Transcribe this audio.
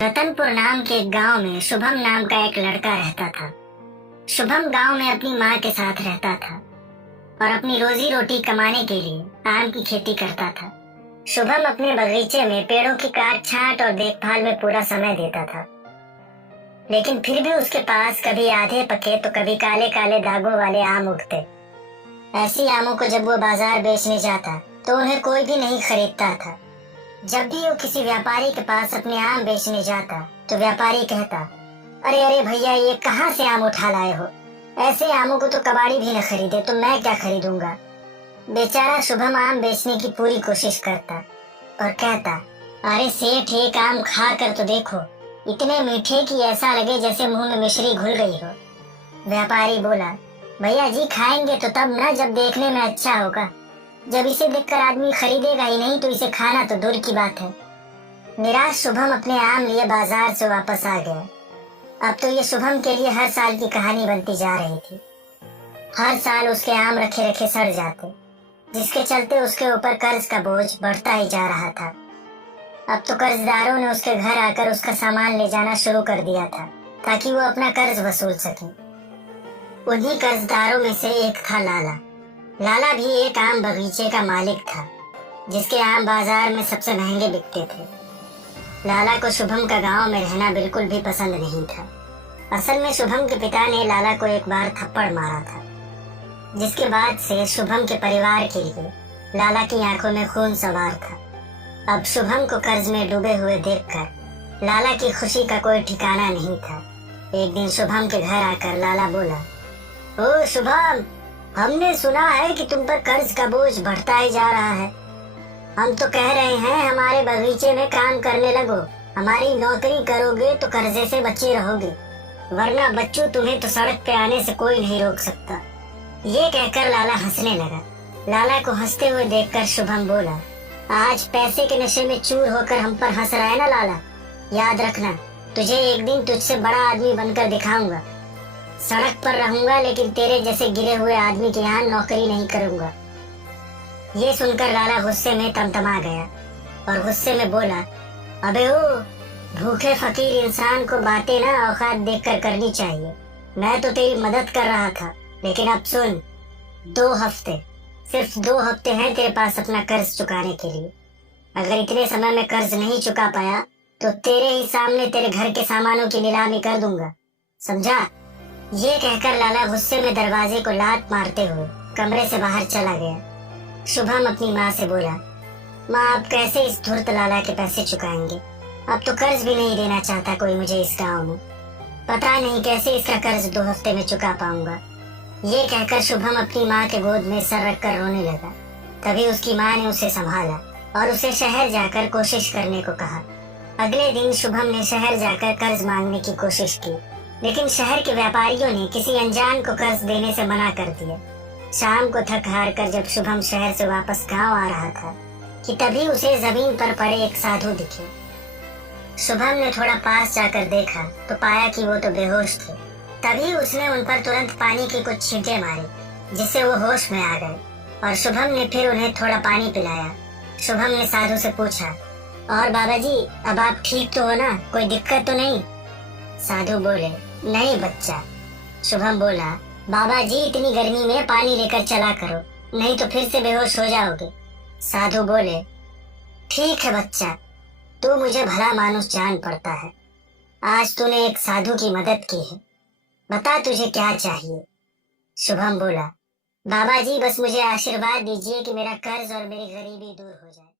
रतनपुर नाम के एक गांव में शुभम नाम का एक लड़का रहता था। शुभम गांव में अपनी माँ के साथ रहता था और अपनी रोजी रोटी कमाने के लिए आम की खेती करता था। शुभम अपने बगीचे में पेड़ों की काट छांट और देखभाल में पूरा समय देता था, लेकिन फिर भी उसके पास कभी आधे पके तो कभी काले काले दागों वाले आम उगते। ऐसी आमों को जब वो बाजार बेचने जाता तो उन्हें कोई भी नहीं खरीदता था। जब भी वो किसी व्यापारी के पास अपने आम बेचने जाता तो व्यापारी कहता, अरे अरे भैया, ये कहाँ से आम उठा लाए हो? ऐसे आमों को तो कबाड़ी भी न खरीदे तो मैं क्या खरीदूंगा। बेचारा शुभम आम बेचने की पूरी कोशिश करता और कहता, अरे सेठ, एक आम खा कर तो देखो, इतने मीठे कि ऐसा लगे जैसे मुंह में मिश्री घुल गई हो। व्यापारी बोला, भैया जी, खाएंगे तो तब ना जब देखने में अच्छा होगा। जब इसे देखकर आदमी खरीदेगा ही नहीं तो इसे खाना तो दूर की बात है। निराश शुभम अपने आम लिए बाजार से वापस आ गया। अब तो ये शुभम के लिए हर साल की कहानी बनती जा रही थी। हर साल उसके आम रखे रखे सड़ जाते, जिसके चलते उसके ऊपर कर्ज का बोझ बढ़ता ही जा रहा था। अब तो कर्जदारों ने उसके घर आकर उसका सामान ले जाना शुरू कर दिया था ताकि वो अपना कर्ज वसूल सके। उन्हीं कर्जदारों में से एक था लाला। लाला भी एक आम बगीचे का मालिक था, जिसके आम बाजार में सबसे महंगे बिकते थे। लाला को शुभम का गांव में रहना बिल्कुल भी पसंद नहीं था। असल में शुभम के पिता ने लाला को एक बार थप्पड़ मारा था, जिसके बाद से शुभम के परिवार के लिए लाला की आंखों में खून सवार था। अब शुभम को कर्ज में डूबे हुए देखकर लाला की खुशी का कोई ठिकाना नहीं था। एक दिन शुभम के घर आकर लाला बोला, ओ शुभम, हमने सुना है कि तुम पर कर्ज का बोझ बढ़ता ही जा रहा है। हम तो कह रहे हैं हमारे बगीचे में काम करने लगो। हमारी नौकरी करोगे तो कर्जे से बचे रहोगे, वरना बच्चों तुम्हें तो सड़क पे आने से कोई नहीं रोक सकता। ये कहकर लाला हंसने लगा। लाला को हंसते हुए देखकर शुभम बोला, आज पैसे के नशे में चूर होकर हम पर हंस रहा है ना लाला? याद रखना, तुझे एक दिन तुझसे बड़ा आदमी बनकर दिखाऊंगा। सड़क पर रहूंगा लेकिन तेरे जैसे गिरे हुए आदमी के यहाँ नौकरी नहीं करूंगा। ये सुनकर लाला गुस्से में तमतमा गया और गुस्से में बोला, अबे ओ, भूखे फकीर इंसान को बातें ना औकात देखकर करनी चाहिए। मैं तो तेरी मदद कर रहा था, लेकिन अब सुन, 2 हफ्ते, सिर्फ 2 हफ्ते हैं तेरे पास अपना कर्ज चुकाने के लिए। अगर इतने समय में कर्ज नहीं चुका पाया तो तेरे ही सामने तेरे घर के सामानों की नीलामी कर दूंगा, समझा? ये कहकर लाला गुस्से में दरवाजे को लात मारते हुए कमरे से बाहर चला गया। शुभम अपनी माँ से बोला, माँ, अब कैसे इस धूर्त लाला के पैसे चुकाएंगे? अब तो कर्ज भी नहीं देना चाहता कोई मुझे इस गांव में। पता नहीं कैसे इसका कर्ज 2 हफ्ते में चुका पाऊंगा। ये कहकर शुभम अपनी माँ के गोद में सर रखकर रोने लगा। तभी उसकी माँ ने उसे संभाला और उसे शहर जाकर कोशिश करने को कहा। अगले दिन शुभम ने शहर जाकर कर्ज मांगने की कोशिश की, लेकिन शहर के व्यापारियों ने किसी अनजान को कर्ज देने से मना कर दिया। शाम को थक हार कर जब शुभम शहर से वापस गांव आ रहा था कि तभी उसे जमीन पर पड़े एक साधु दिखे। शुभम ने थोड़ा पास जाकर देखा तो पाया कि वो तो बेहोश थे। तभी उसने उन पर तुरंत पानी की कुछ छींटे मारी, जिससे वो होश में आ गए और शुभम ने फिर उन्हें थोड़ा पानी पिलाया। शुभम ने साधु से पूछा, और बाबा जी, अब आप ठीक तो हो ना? कोई दिक्कत तो नहीं? साधु बोले, नहीं बच्चा। शुभम बोला, बाबा जी, इतनी गर्मी में पानी लेकर चला करो, नहीं तो फिर से बेहोश हो जाओगे। साधु बोले, ठीक है बच्चा, तू मुझे भला मानुस जान पड़ता है। आज तूने एक साधु की मदद की है, बता तुझे क्या चाहिए? शुभम बोला, बाबा जी, बस मुझे आशीर्वाद दीजिए कि मेरा कर्ज और मेरी गरीबी दूर हो जाए।